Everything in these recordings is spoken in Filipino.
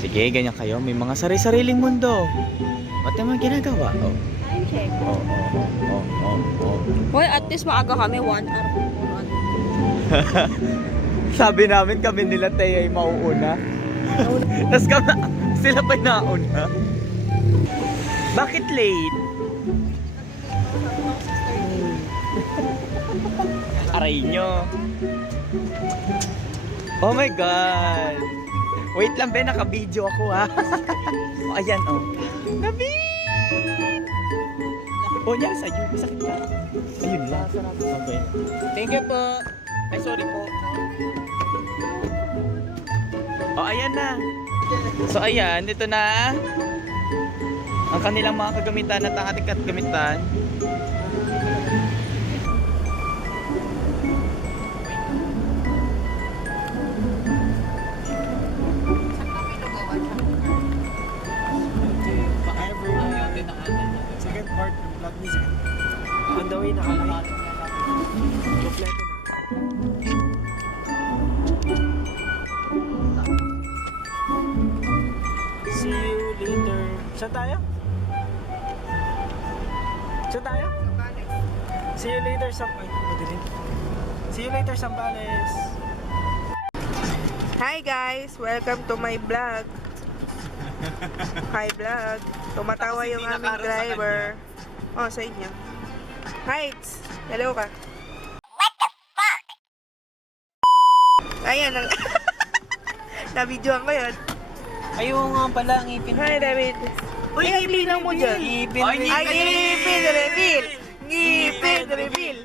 Sige, ganyan kayo. May mga sari-sariling mundo. Ba't naman ginagawa? Oh. Time check. Oh. Hoy, at least maaga kami. 1 hour. Sabi namin kami nila Teo ay mauuna. Tapos kami, sila pa nauna. Bakit late? Aray nyo. Oh my God. Wait lang, be, naka-video ako ha. Oh, ayan, oh. Nabi! Oh, niya, sa'yo. Masakit ka. Ayun lang. Okay. Thank you po. Ay, sorry po. Oh, ayan na. So, ayan. Dito na ang kanilang mga kagamitan at ang ating kagamitan. Second part ng vlog ni Zen. On the way na kami. Kompleto na. See you later. Saan tayo? Saan tayo? See you later, madilim. See you later, Sambales. Hi guys! Welcome to my vlog. Hi vlog. Tumatawa yung aming driver. Oh, sa inyo. Heights! Hello ka. What the fuck? Ayan. Na-videoan ko yun. Ayaw nga pala, ngipin. Hi David. Uy, ngipin lang mo dyan. Ngipin. Ay, ngipin reveal. Ngipin reveal.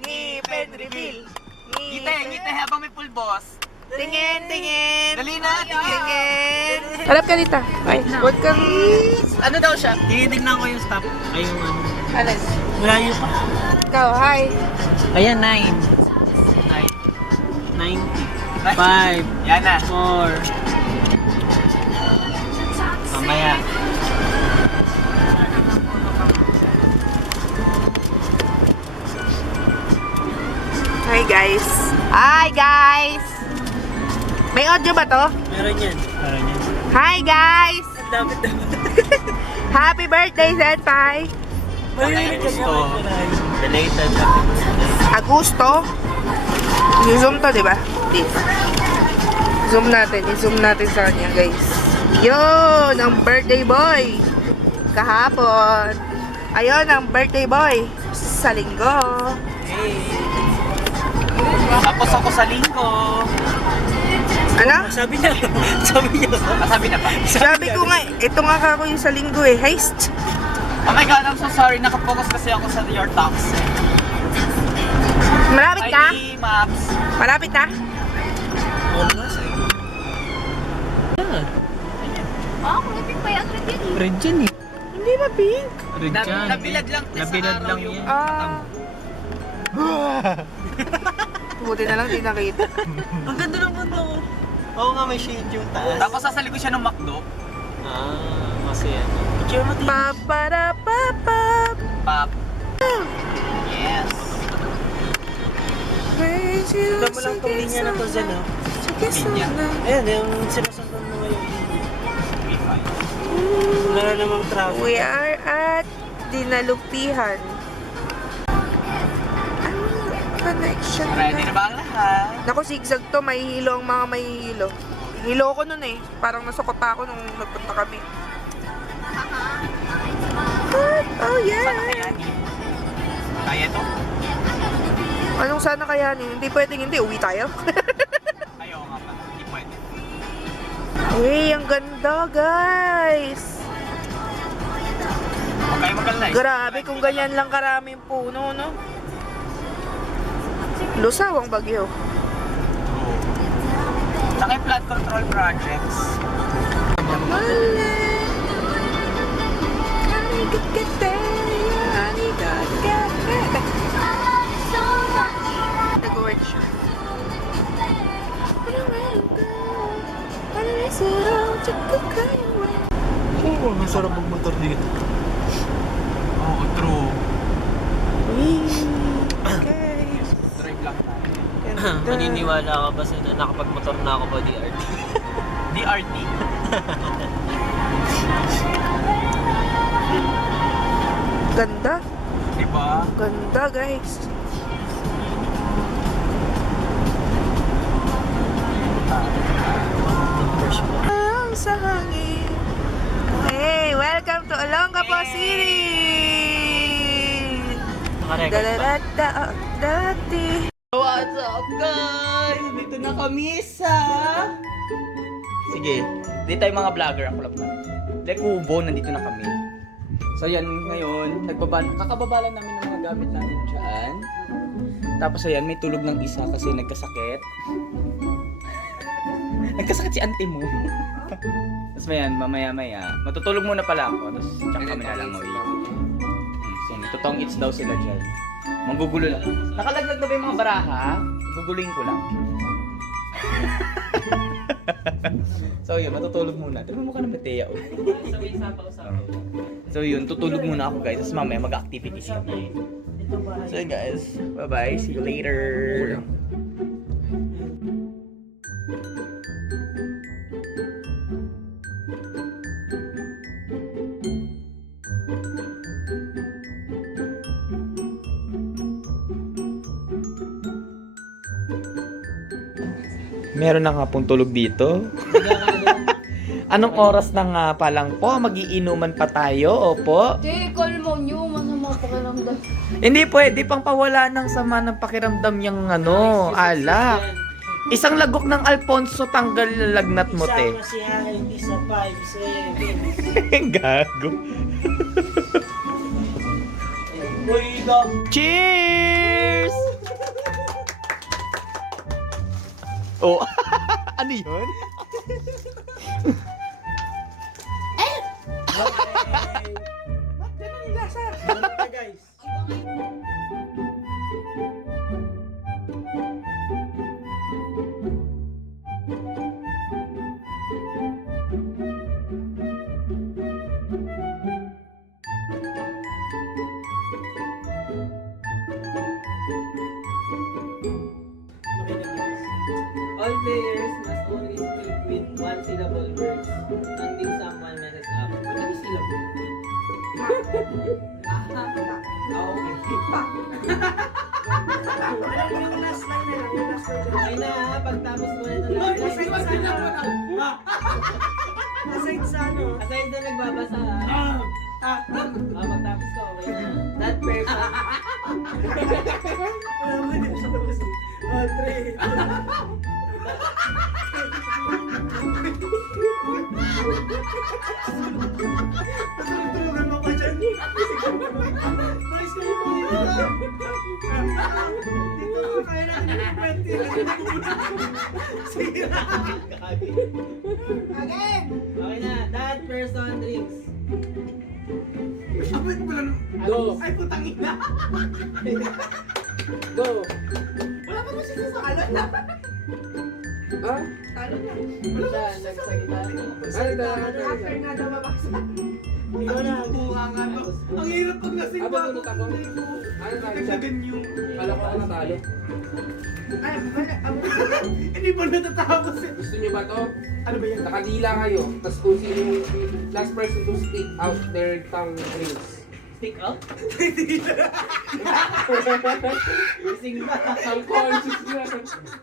Ngipin reveal. Ngite habang may pulbos. Tingin. Dali na, Tingin. Harap ka dito. Ay, huwag kang... Ano daw siya? Tinitignan ko yung stop. Ay, yung ano. Ano? Malayo pa. Ikaw, hi. Ayan, 9. 90. 5. Yan na. 4. Mamaya. Hi guys. Hi guys. May audio ba to? Meron yan. Hi guys. Ang dami. Happy birthday, Senpai. Gusto. Belated. Agusto. I-zoom to, di ba? Dito. Zoom natin. I-zoom natin sa kanya, guys. Yun, ang birthday boy. Kahapon. Ayun, ang birthday boy. Sa linggo. Tapos ako sa linggo. Ano? Sabi niya. Sabi Masabi na ba? Sabi ko nga, ito nga ako yung sa linggo eh. Heist. Oh my God, I'm so sorry. Nakapokus kasi ako sa your talks. Malapit ka? Hi, Maps. Malapit na? Red dyan eh. Hindi ba pink? Red dyan. Nabilad lang. Nabilad lang yan. Ah. Buti na lang di nakita. Ang ganda ng mundo. Oo nga, may shade yung taas. Tapos sasali ko siya ng McDo. Kasi ano. Picture mo Paparapapap. Pop. Yes. Crazy Tignan mo lang itong linya na to dyan, oh. Linya. Ayan, yung sinusundan mo ngayon. Wala namang traffic. We are at Dinalupihan. Ano? Connection Ready na na. ba ang lahat? Naku, zigzag to. May hilo ang mga may hilo. Hilo ko nun eh. Parang nasukot pa ako nung nagpunta kami. Oh yeah. Sana kayanin? Kaya to? Anong sana kayanin? Hindi pwedeng hindi. Uwi tayo. Ayaw nga pa. Hindi pwede. Hey, ang ganda guys. Huwag kayo mag-alay. Grabe kung ganyan lang karaming puno, no? Lusawang bagyo. Saka yung flood control projects. Nag-work siya. Oo, masarap magmotor dito. Oo, true. Guys. Drive lang tayo. Ganda. Maniniwala ka ba sa nakapagmotor na ako ba DRT? DRT. Ganda. Diba? Ganda, guys. Ang sa hangin. Hey, welcome to Olongapo City! Dati. What's up guys? Dito na kami sa... Sige, dito tayo mga vlogger ang kulap na. Like Kubo, nandito na kami. So yan, ngayon, kakababa lang namin ng mga gamit namin dyan. Tapos ayan, may tulog ng isa kasi nagkasakit. Nagkasakit si auntie mo. Tapos mayan, mamaya-maya, matutulog muna pala ako. Tapos tsaka kami na lang uwi. So, totoong eats daw sila dyan. Manggugulo lang. Nakalaglag na ba yung mga baraha? Guguluhin ko lang. So yun, matutulog muna. Tignan mo ka ng Matea. So yun, tutulog muna ako guys. Tapos mamaya mag-activities kami. So yun guys, bye-bye. See you later. Meron na nga pong tulog dito. Anong oras na nga pa lang po? Magiinuman pa tayo, opo? Di, kalma nyo. Masama pakiramdam. Hindi pwede pang pawala ng sama ng pakiramdam yung alak. Isang lagok ng Alfonso tanggal na lagnat mo, te. Isa siya, hindi sa 5, 7. Gago. Cheers! Oh, ano yun? Ba't ganun yung lasa? Ganun ka guys. All players must only speak with one-syllable words until someone messes up. Ano syllable? Ano yung last line na lang? Yung last line na Okay na ha, pagtapos mo na ng last line. Aside sa ano? Aside na nagbabasa ha. Pagtapos ko, okay na. That person. Wala mo din siya tapos. 3. Tulungan mo pa dyan. Malis ka mo po dito. Dito ko kaya natin yung 20. Sira. Again! Okay na, that person drinks. Abot mo lang. Go! Ay, putang ina. Go! Wala pa mo siya sa kanan na. Ha? Talo na. Siya, nagsalita. After na daw mabasa. Ikaw na. Buka nga to. Ang hirap pag lasing ba ako. Ano Nagsagan yung... Kala ko natalo. Ay, wala. Hindi pa natatapos eh. Gusto nyo ba to? Ano ba yan? Nakadila kayo. Tapos kung sino yung last person to speak out their tongue rings. Speak up? Gising ba? Unconscious na.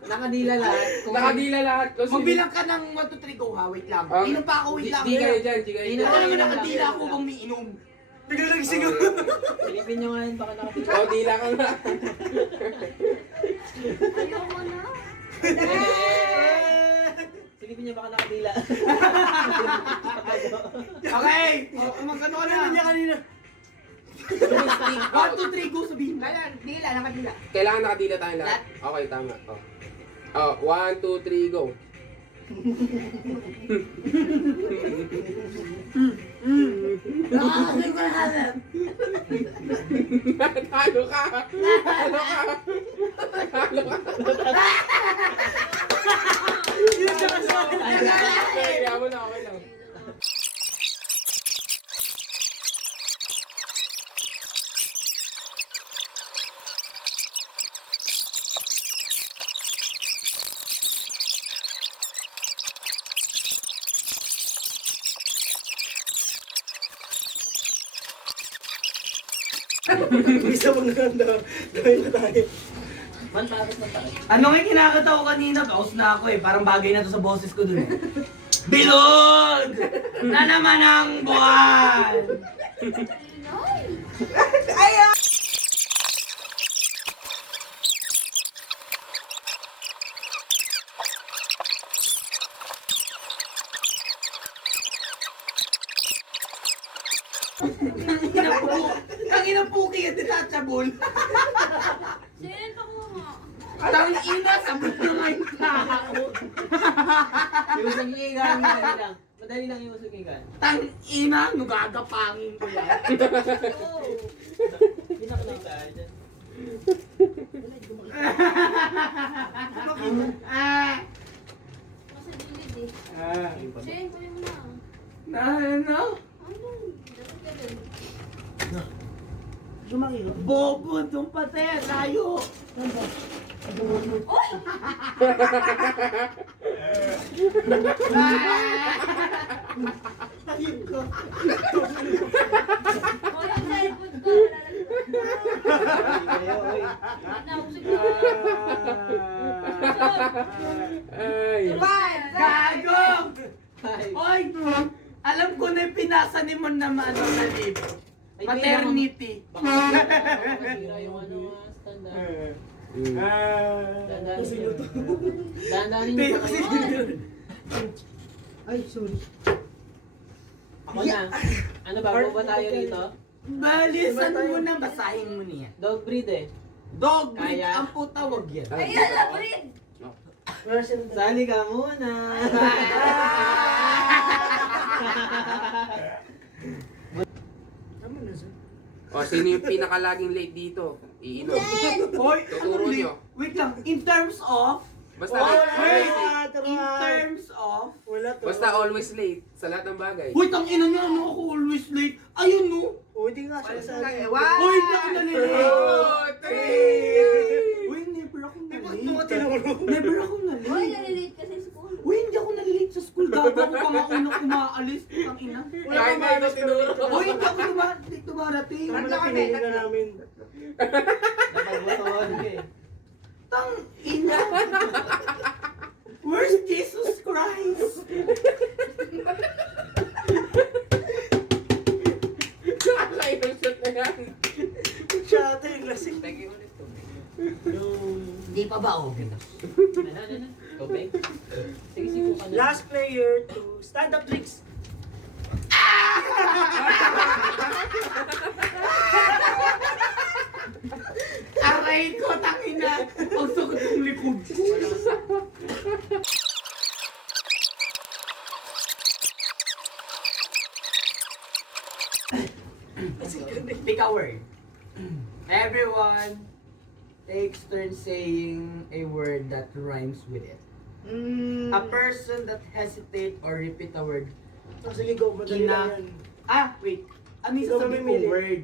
Nakadila lahat. Nakadila lahat. Kung sino- Magbilang ka ng 1, 2, 3, go ha. Wait lang. Ah, Inom pa ako, wait lang. Di kayo dyan, di kayo Inom. dyan. Ano naman nakadila ako bang may inom? Bigla lang sigaw. Silipin nyo ngayon, baka nakadila. Oh, dila ka na. Ayoko na. Silipin nyo, baka nakadila. Okay! Magkano ka naman niya kanina? Speak 1, out. 2, 3, go sabihin. Dila, nakadila. Kailangan nakadila tayo lahat. Okay, tama. Oh, 1, 2, 3, go. Talo ka! Talo ka! Talo ka! Yun siya kasi. Kaya mo na, okay lang. Isa mo na dahil na tayo. Mantakot. Ano nga yung kinakata ko kanina? Kaos na ako eh. Parang bagay na to sa boses ko dun eh. Bilog! Na naman ang buwan! Ang inang puki at detachable. Sin, pakuha nga. Tang ina, sabot na nga yung tao. Iusog yung igan. Madali lang iusog yung igan. Tang ina, nagagapangin ko yan. Hindi na nakita dyan. Kasi bilid eh. Sin, kuya mo na. Ano? Ano? Dapat ka din. Bobo, itong pati, layo. O, yung cellphone ko. Nausig na. Gago! Oy! Alam ko na yung pinasa ni Mon na ano na live. Maternity. Baka masira yung ano, standard. Dandanin niyo pa kayo. Ay, sorry. Ako na. Ano ba? Ba tayo rito? Balisan mo na, basahin mo niya. Dog breed eh. Dog breed Kaya. ang puta, wag yan. Ayan na, breed! Sali ka muna. O, sino yung pinakalaging late dito? Iinom. Hoy, Tuturo ano, nyo. wait lang, in terms of, Basta, wait, in terms of, Wala to. basta always late sa lahat ng bagay. wait, ang ina niya, ano ako always late. Ayun no. O, hindi nga siya sa akin. Hoy, hindi ako nalilate. Oh, three! Uy, never ako Bakit mo ka nalilate. tinuro? Never ako Uy, nalilate. nalilate ka sa school. Uy, hindi ako nalilate sa school. Gago ako pa nga unang umaalis. Ang ina. Kahit na ito tinuro. Uy, hindi ako dumarating. Wala pinili na namin. Napagbutuan eh. Tang ina. Where's Jesus Christ? Nakakainom shot na yan. Siya ata yung lasing. Hindi pa ba obvious? Ano? Tubig? Sige, sipo ka na. Last player to stand up tricks. Aray ko, tangina. Ang sakit ng likod ko. Pick a word. Everyone takes turn saying a word that rhymes with it. A person that hesitate or repeat a word. Oh, sige, go. Madali lang yan. Wait. Ano yung Ikaw sasabihin mamimili. ko word?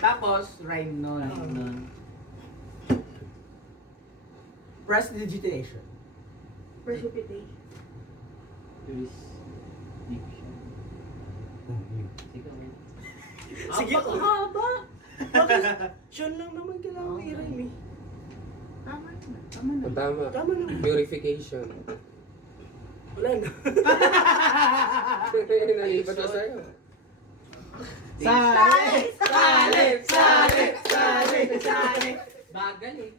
Tapos, rhyme nun. Prestidigitation. Precipitation. Sige. Haba! Sean lang naman kailangan i-rhyme eh. Tama. Tama. Tama naman. Purification. Wala na. Nalipat na sa'yo. Sali! Bagal eh.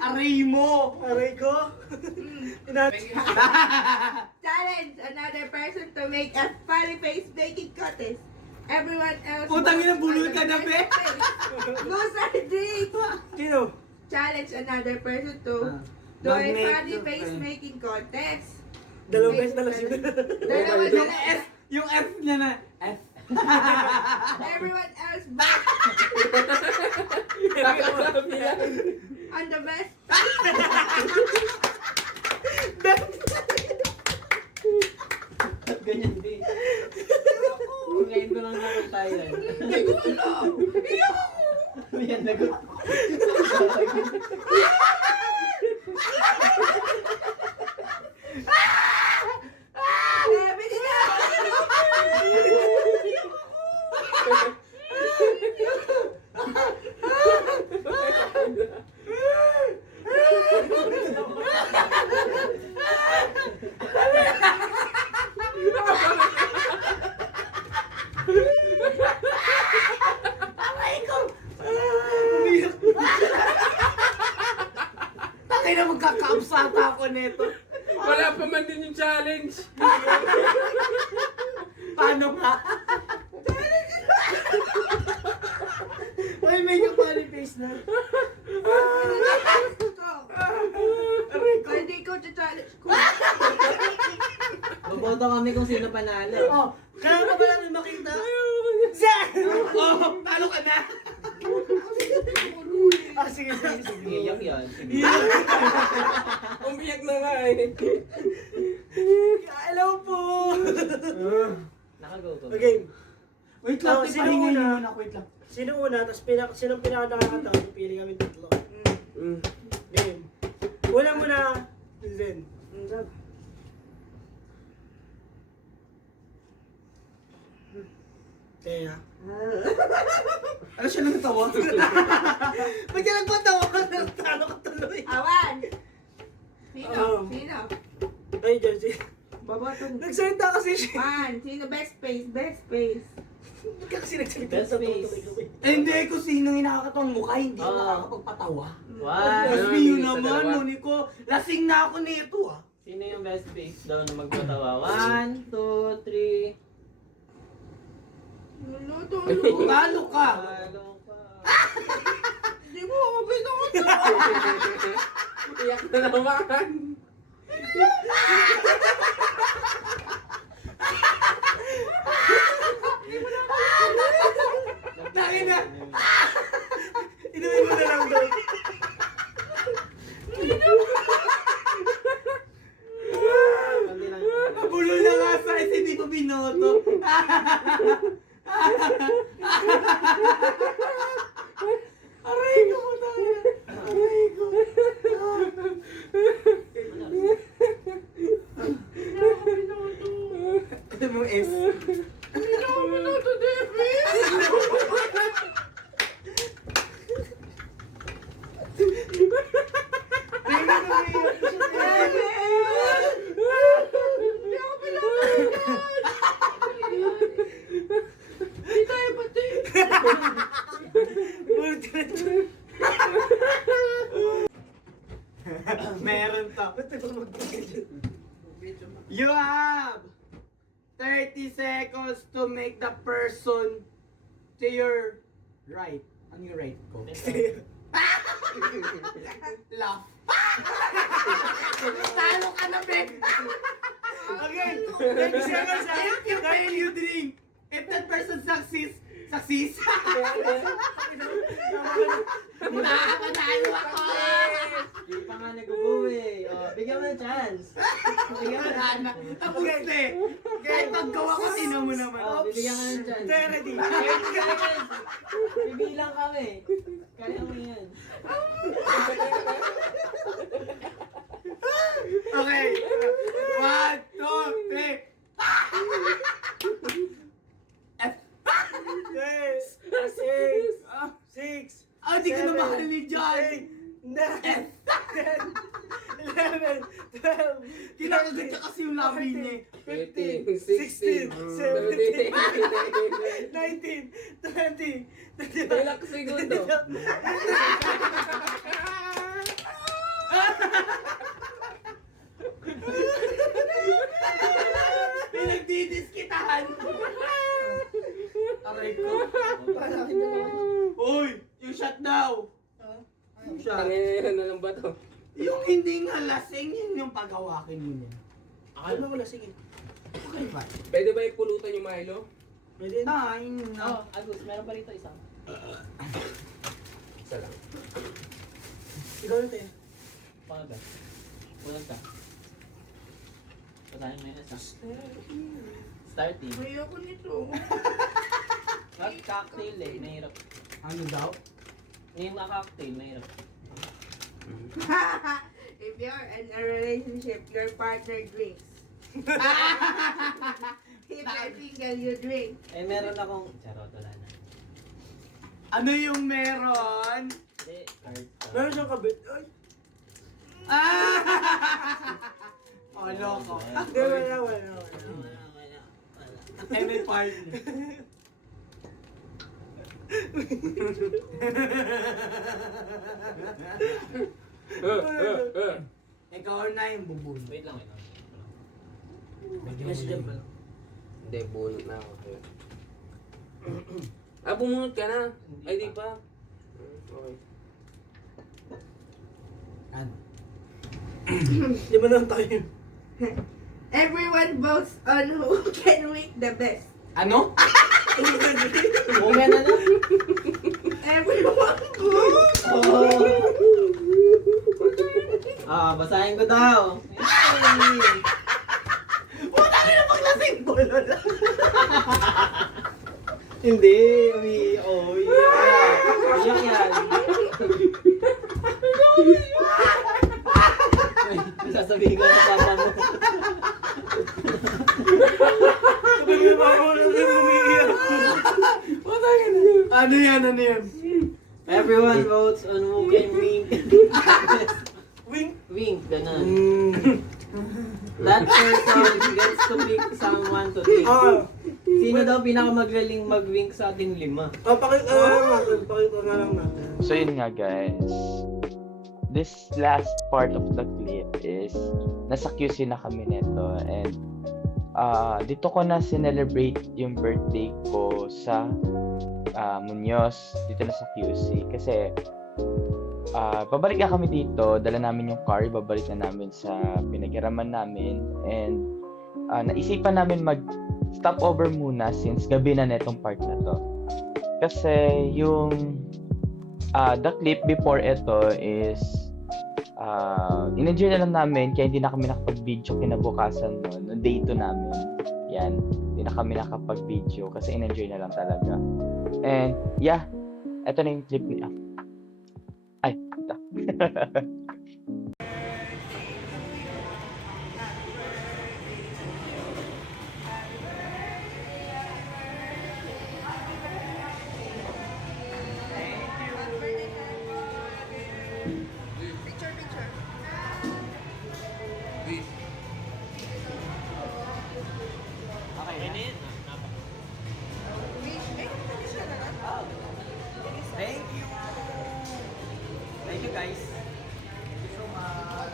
Aray mo! Aray ko. Challenge another person to make a funny face making contest. Everyone else. Putang ina, bulol ka na, be! Loser drink. Sino? Challenge another person to do a Mag-make funny yung- face making contest. Dalawang beses na lang siya. Dalawa Yung sila. F, yung F niya na, F. Everyone else back on the best. Ganyan din. Ngayon ko lang naman Thailand. Yan, nagot. nito. Wala pa man din yung challenge. Paano nga? Ay, medyo funny face na. Hindi ko challenge ko. Boboto kami kung sino panalo. Oh, kaya ka ba namin makita? Zah! Oh, talo ka na! Sige. Iyak yan. Umiyak na nga eh. Hello po! Nakago ko. Okay. Wait lang, Oh, sino una? Wait lang. Sino una, tapos sinong pinaka-nakakatawa, pili kami tatlo. Game. Una muna, Zen. Kaya. Ano siya nang tawa? Ba't ka nagpatawa? Talo ka tuloy. Awan! Sino? Um, Sino? Ay, dyan si... Babato. Nagsalita kasi siya. Man, sino best face? Best face. Ba't ka kasi nagsalita Best sa face. tuloy-tuloy? Eh, hindi ko sino yung nakakatawang mukha, hindi Oo. nakakapagpatawa. One. Mas Ano, Mio isa, naman, dalawa. Noni ko. Lasing na ako nito ah. Sino yung best face daw na magpatawa? 1, 2, 3. Luluto. Talo ka. Talo ka. Hindi mo ako pinunod. Iyak na naman. Tangin na. Inumin mo na lang daw. Kundi lang. Nabulol na nga sa hindi ko binoto. Aray ko mo tayo. Aray ko. Ano mo S? Meron to. You have 30 seconds to make the person to your right. Ano yung right ko? Laugh. Talo ka na, Ben! Okay, 30 seconds. If you fail, you drink. If that person succeeds, Manalo ako! Hindi pa nga nag-uwi. Oh, bigyan mo ng chance. Bigyan mo ng chance. Tapos na eh. Kahit paggawa ko, sino mo naman. Oh, bibigyan ka ng chance. Ready? Bibilang kami. Kaya mo yan. Okay. 1, 2, 3. Yes! 6! Ah, di ka na mahal ni John. 9! 10! 11! 12! Kinakagat ka kasi yung labi niya. 15! 16! 17! 19! 20! Ilang segundo. Pinagdidiskitahan. Aray ko. Uy, yung shot daw. Yung shot. Tangina na lang ba to? Yung hindi nga lasing, yun yung paghawakin mo niya. Akala ko lasing eh. Okay ba? Pwede ba ipulutan yung Milo? Pwede na. Nine Oh, na. Agus, meron pa rito isang. Isa lang. Ikaw natin. Panga ba? Pulang ka. Patayin mo yung isa. Starting. Ayoko nito. Wag cocktail eh, mahirap. Ano daw? Yung mga cocktail, mahirap. If you're in a relationship, your partner drinks. If you're single, you drink. Eh, meron akong... Charot, wala na. Ano yung meron? Hindi, card. Meron siyang kabit. Ay! Oh, loko. Hindi, wala. Wala. Ay, may partner. Ikaw na yung bubun. Wait lang, wait lang. Yes, dyan pala. Hindi, bunot na ako. Bumunot ka na. Ay, di pa. Okay. Ano? Di ba lang tayo? Everyone votes on who can make the best. Ano? Umen na na. Everyone votes. Basahin ko daw. Hindi, iyak yan. May sasabihin ko sa papa mo. Sabi mo ba ako lang yung umiiyak? Ano yan? Everyone votes on who can wink. Wink? Wink, ganun. That person gets to pick someone to take. Sino daw pinakamagaling mag-wink sa ating 5? Pakita na lang natin. So yun nga guys. This last part of the clip is nasa QC na kami neto and dito ko na celebrate yung birthday ko sa Muñoz dito na sa QC kasi babalik na kami dito, dala namin yung car, babalik na namin sa pinaghiraman namin and naisipan namin mag stopover muna since gabi na netong part na to kasi yung the clip before ito is in-enjoy na lang namin kaya hindi na kami nakapag-video kinabukasan no day 2 namin yan, hindi na kami nakapag-video kasi in-enjoy na lang talaga and yeah, eto na yung clip niya ay, ito Thank you guys. Thank you so much.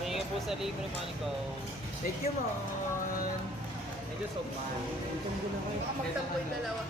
Thank you po sa libre money ko. Thank you, Mon. Thank you so much. Magtampo yung dalawa.